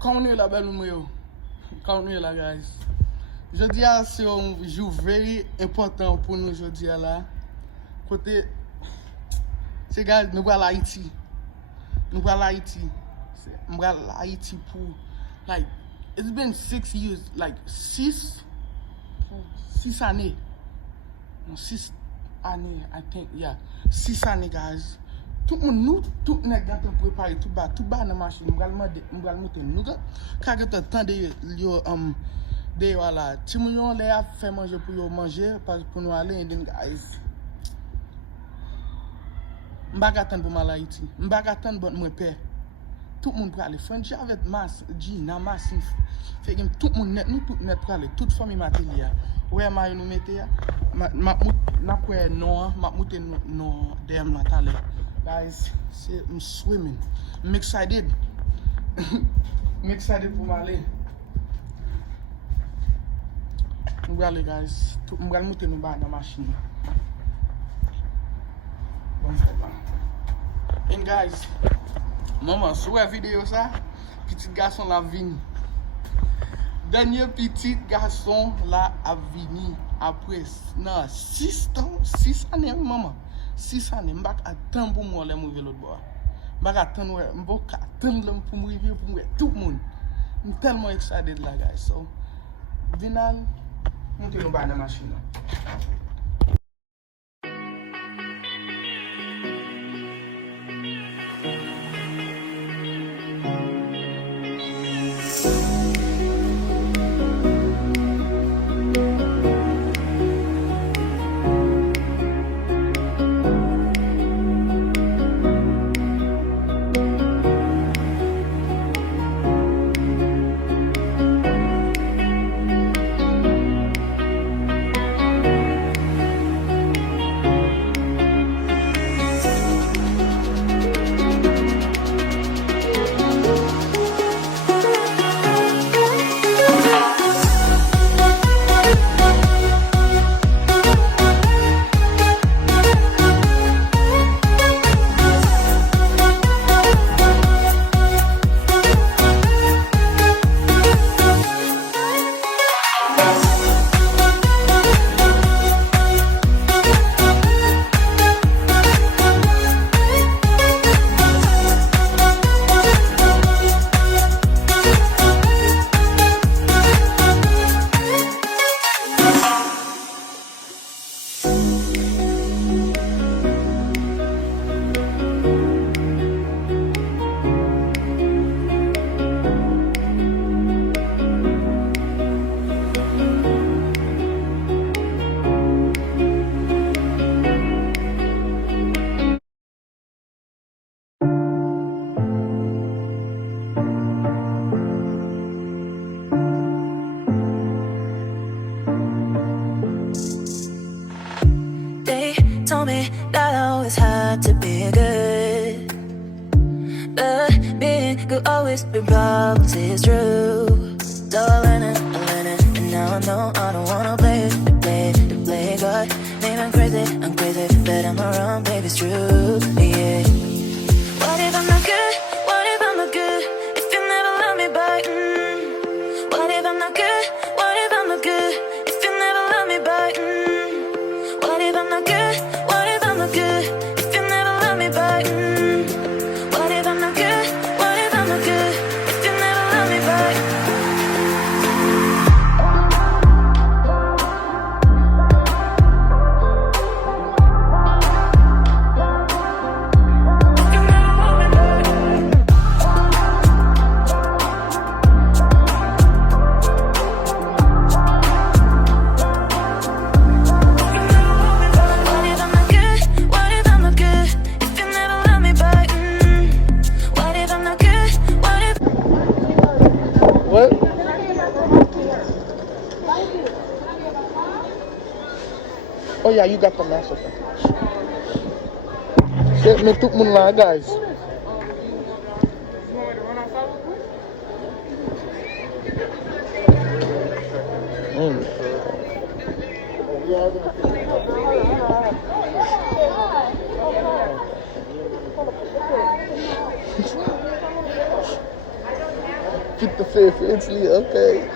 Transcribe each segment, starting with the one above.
Comment on est là, belle yo? Comment on est là, guys? Je dis c'est un jour very important pour nous, je dis là. Côté, c'est guys, nous allons à Haïti. Nous allons à Haïti. Nous allons à Haïti pour, like, it's been 6 years, like, 6 années. No, 6 années, I think, yeah. 6 années, guys. Tout le monde, tout le monde est préparé, tout bas dans la machine. Nous allons monter. Nous allons temps de voilà. Si nous allons faire manger pour manger, pour nous aller, guys. Je ne vais pas attendre pour mal Haïti. Je ne vais pas attendre pour mon père. Tout le monde peut aller. French avec masse, Gina, massif. Fait que tout le monde net, nous tout net pour aller. Toute famille matérielle. Ouais, ma nous mettez. Ma quoi non, ma monter non dem là t'aller. Guys, I'm swimming. I'm excited. I'm excited pour m'aller. Nous allons guys. Nous allons monter nous bas dans la machine. And guys, maman, sur la vidéo ça, petit garçon la vini. Dernier petit garçon là a vini après 6 années maman. 6 années, je vais attendre pour moi les mauvais l'autre bord. Je vais attendre pour me revivre pour tout le monde. Je suis tellement excited là guys. So, Vin al, montez nous bas dans la machine. Told me that I always had to be good, but being good always been problems, it's true. So I learned it, and now I know I don't wanna play God. Maybe I'm crazy, but I'm around, baby, it's true, yeah. What if I'm not good? What if I'm not good? If you never love me back, What if I'm not good? What if I'm not good? If you never love me back, What if I'm not good? What if I'm not good? If you never love me back, What if I'm not good? What if I'm not good? If you never love me back. What? Oh yeah, you got the master. Shit, me tout le monde là, guys. Fit the fair Finsley, okay.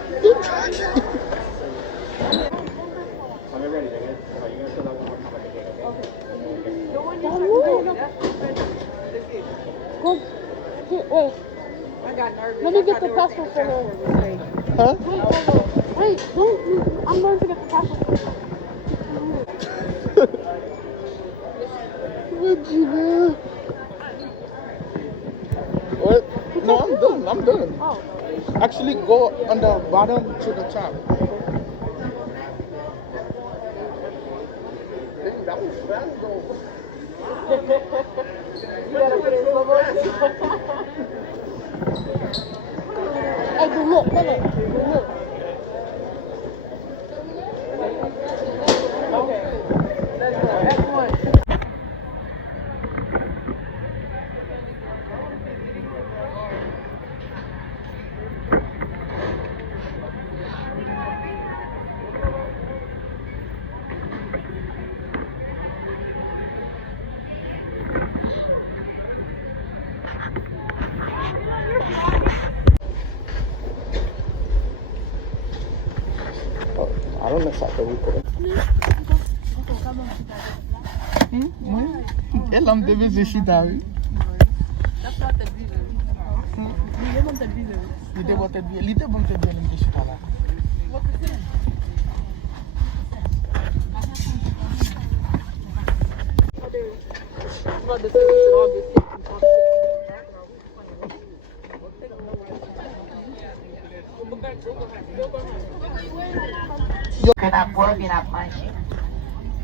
Wait. I got nervous. Let me get the passport for her. Huh? Wait, don't move. I'm going to get the passport for her. What you do? What? No, I'm done. Oh. Actually, go on the bottom to the top. Dang, that was fast though. You gotta put it in slow motion. Hey, good look. Okay. Let's go. Excellent. I don't know if I can record. El am de veze și Davi. Lite bote bine în și ala. Que n'a pas bien à manger.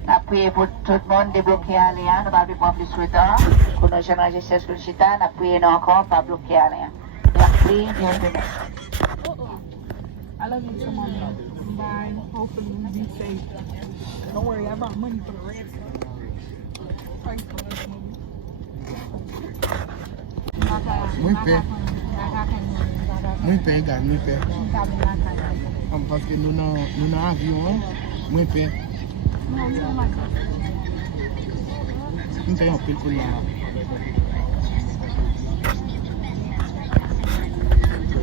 N'a prié pour tout le monde débloquer Aléa, nous pas prendre plus de temps. Pour nos jeunes recherches sur le chita, n'a prié encore pas bloquer Aléa. N'a prié, bien demain. I love you so much. Bye. Hopefully we'll be safe. Don't worry, I brought money for the ransom. Mwen pe, gade, mwen pe. Am paske nou nan avyon, mwen pe. Mwen pe yon pil kou la.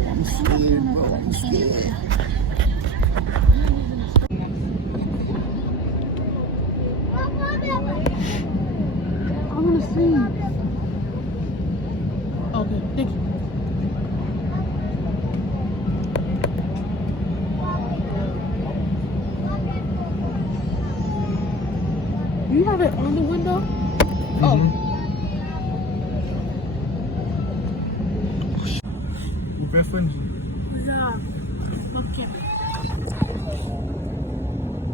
I'm scared, bro. I'm scared. I want to see. Okay, thank you. You have it on the window? Oh. Ou pe fanji? Yeah. Look at it.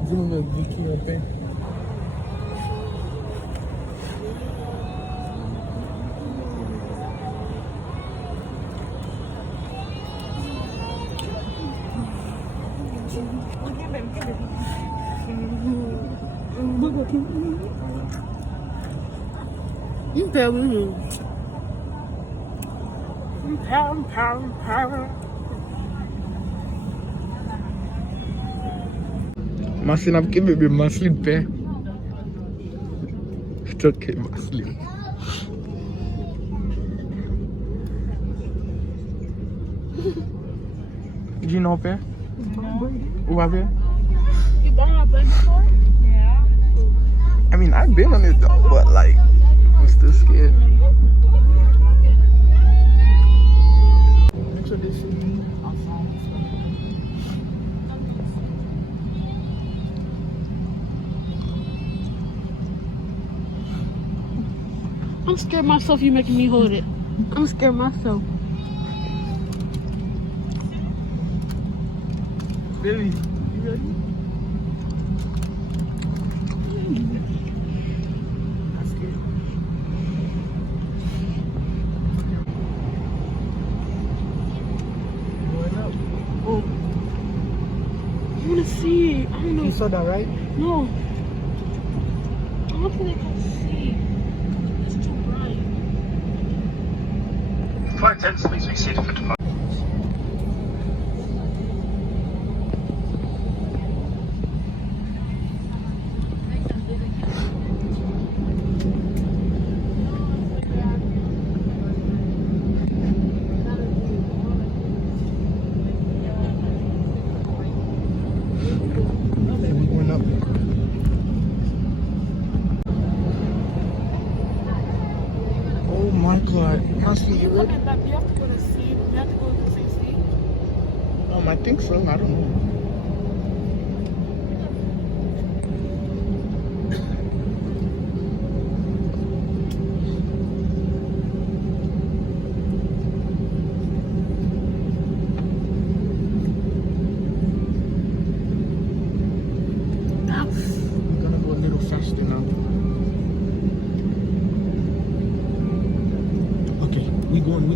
Di mwen viki yon pe. You tell me. Pound. Masin ap ke bebe maslin pe. Tot ke maslin. Do you know pe? Ou pa pe? You bought my plane before? Yeah. I mean, I've been on it though, but like, I'm still scared. Make sure they see me outside and stuff. I'm scared myself. You making me hold it. I'm scared myself. Baby, you ready? I'm scared. Going up. Oh. I want to see. I don't know. You saw that, right? No. I don't think I can see. It's too bright. Flight attendants, please be seated for departure. You have to go to C. You have to go to CC. I think so. I don't know. I'm gonna go a little faster now. Okay, we going.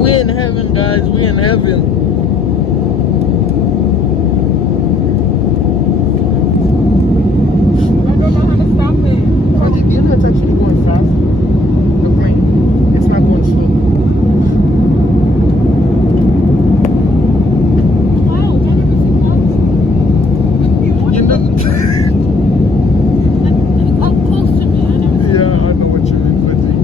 We in heaven, guys. We in heaven. I don't know how to stop it. Project, you know it's actually going fast. The plane. It's not going slow. Wow, I never seen clouds. You know. Up close to me. I never seen Yeah, I know what you mean, Project.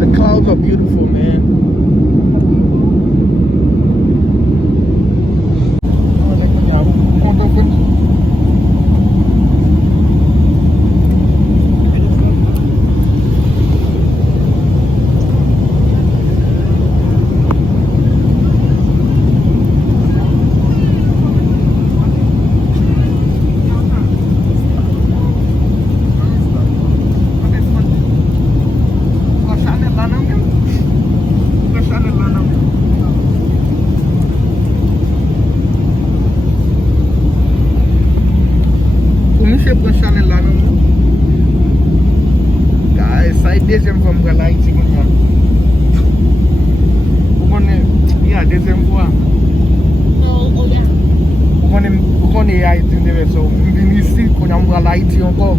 The clouds are beautiful, man. Guys, saya deuxième fois Vin al Ayiti konya. Vous connaissez, yeah, deuxième fois. No, oh yeah. Vous connaissez Haïti de so. Je viens ici konya Vin al Ayiti encore.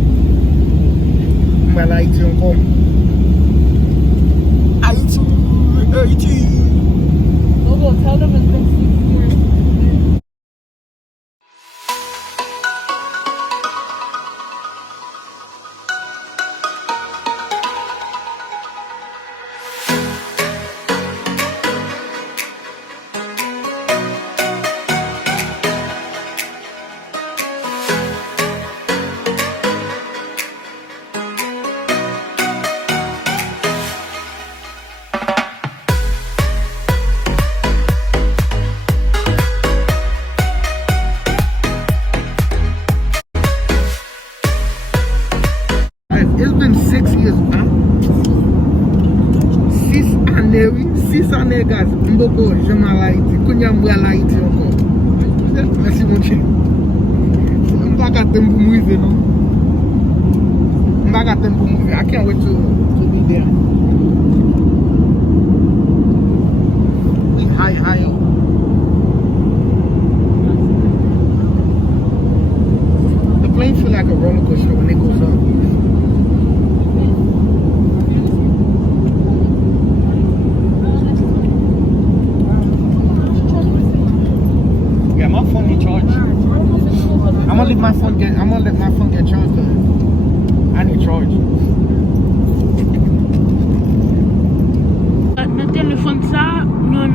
Vin al Ayiti encore. Haïti. Go tell them it's been 6 years. It's been 6 years, huh? 6 années, guys. Mboko, Vin al Ayiti. Konya Vin al Ayiti encore. Merci, mon Dieu. I'm back at them for movie, no? I'm back at them for movie. I can't wait to be there. We high. roller coaster when it goes up. Yeah, my phone ain't charged. I'm gonna let my phone get charged. Cause I need charge. Le téléphone ça, non,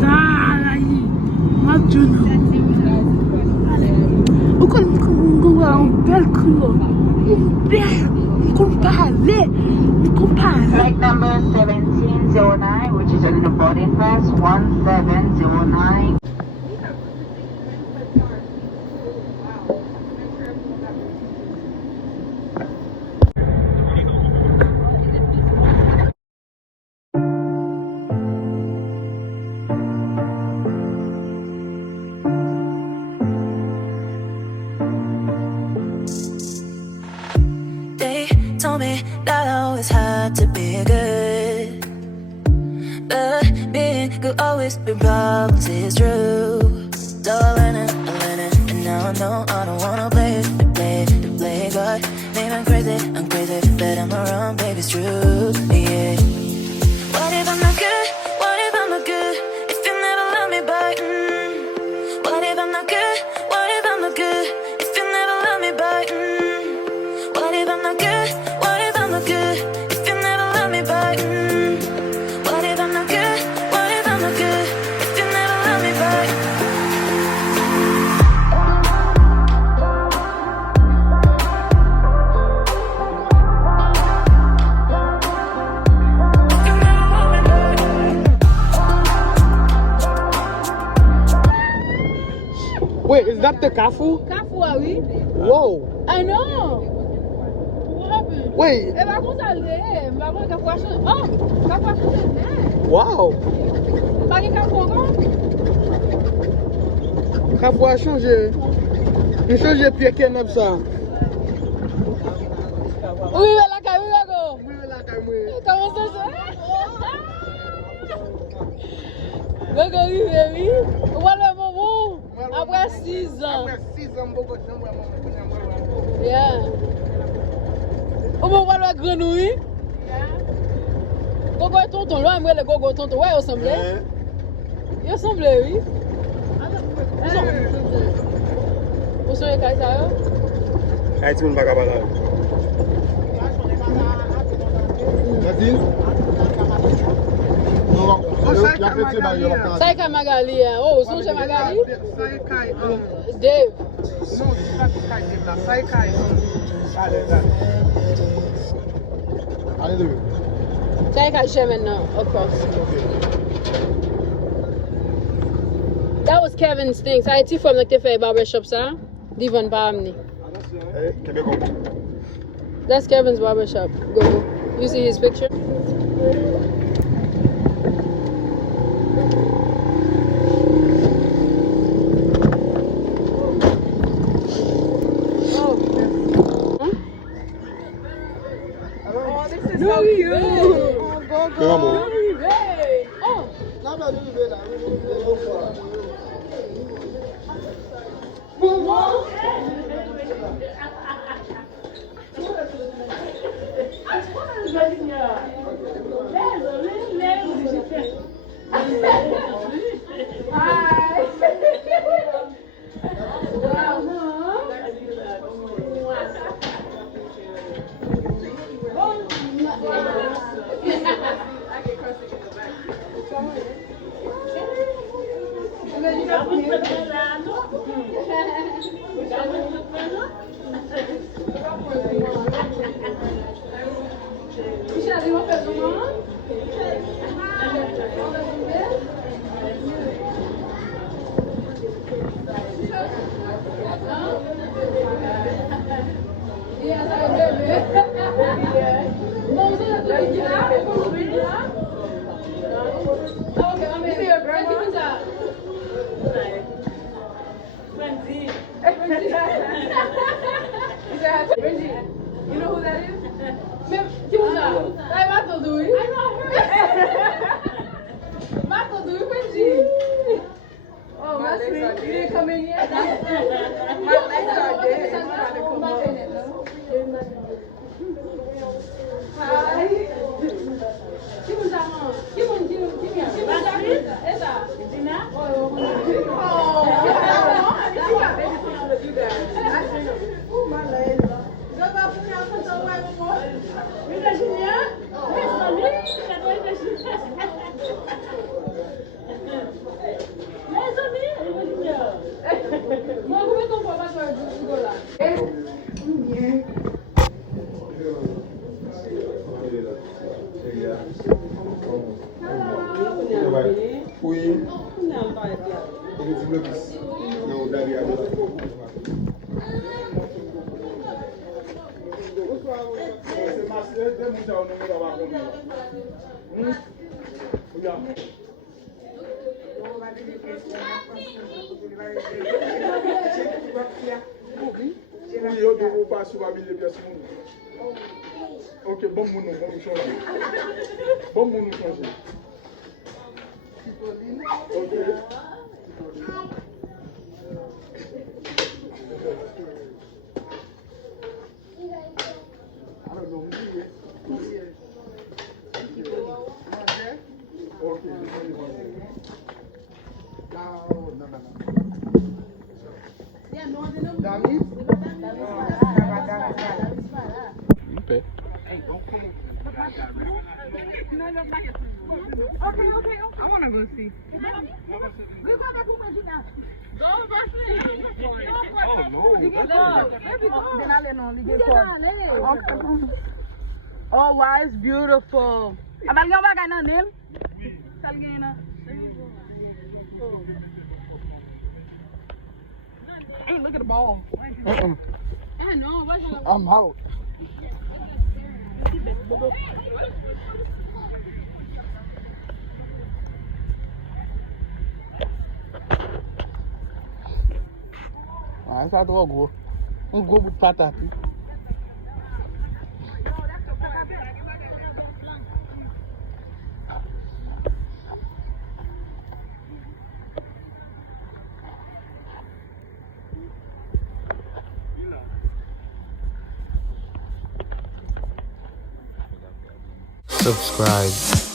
ça, là, ma Dieu, on a un bel culo, Flight number 1709, which is on the boarding pass 1709. They told me that I always had to be good, but being good always been problems, it's true. So I learned it, and now I know I don't wanna play God. Maybe I'm crazy, but I'm around, baby, it's true, yeah. What if I'm not good? What if I'm not good? If you never love me back, What if I'm not good? What if I'm not good? If you never love me back, What if I'm not good? What if I'm not good? If you never love me back, What if I'm not good? What if I'm not good? If you never love me back. Wait, is that the Kafu? Kafu, ah oui. Whoa. I know. What happened? Wait. Eh, par contre, ça l'est. Par contre, Kafu a changé. Oh, Kafu a changé. Wow. Pas de Kafu encore? Kafu a changé. Il a changé pied qui est ça. Oui, mais la caille, oui, go. Oui, la caille. Comment ça se fait? Go, oui, baby. On va le moment. Après 6 ans. Après 6 ans, beaucoup de gens. Yeah. On va le grenouille. Gogo tonton, là, le gogo tonton. Ouais, il ressemblait. Il ressemblait, oui. Vous savez quoi ça? Haïti, on va pas parler. Vas-y. Ça est Magali, hein? Oh, vous chez Magali? Dave. Non, c'est pas Dave là. Ça est allez, deux. Ça est chez maintenant, of course. That was Kevin's thing. Ça a été from like the barbershop, ça? Devon Bamni. That's Kevin's barbershop. Go. You see his picture? No, you. Oh. You know who that is? Mato Dui. I know her. Mato Dui, You didn't come in yet? My legs are dead. I'm trying to come up. Hi. Oh, my legs. Oui. Non, d'aller à ok, bon moun nou changer. Bon moun nou changer. Ok. Okay. Okay. I want to go see. We're going to go now. Go Oh, wow, it's beautiful. Hey, look at the ball. I know. I'm out. Essa droga. Gol de patata. Subscribe.